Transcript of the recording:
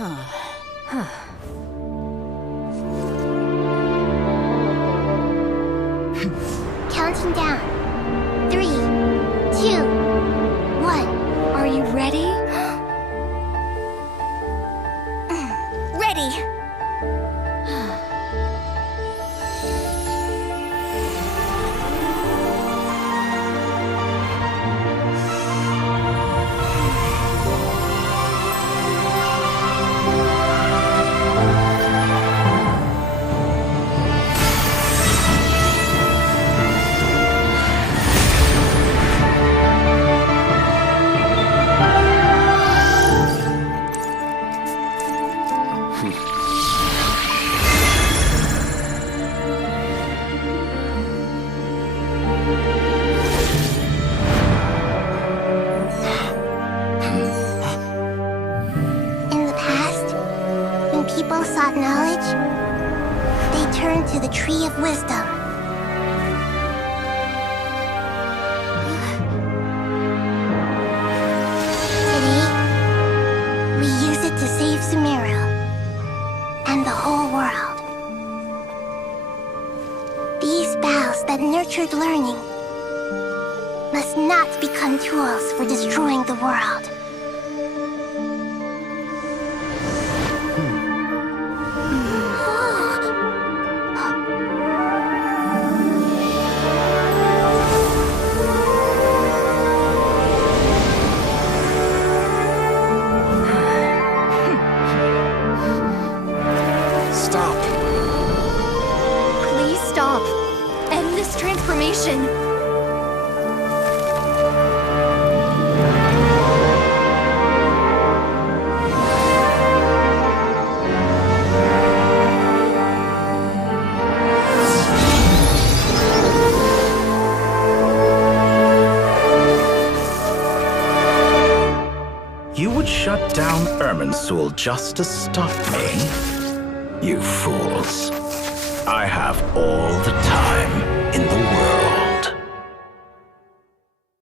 Counting down. 3, 2, 1. Are you ready? Ready. People sought knowledge, they turned to the Tree of Wisdom. Today, we use it to save Sumeru and the whole world. These boughs that nurtured learning must not become tools for destroying the world. End this transformation! You would shut down Irminsul just to stop me? You fools. I have all the time.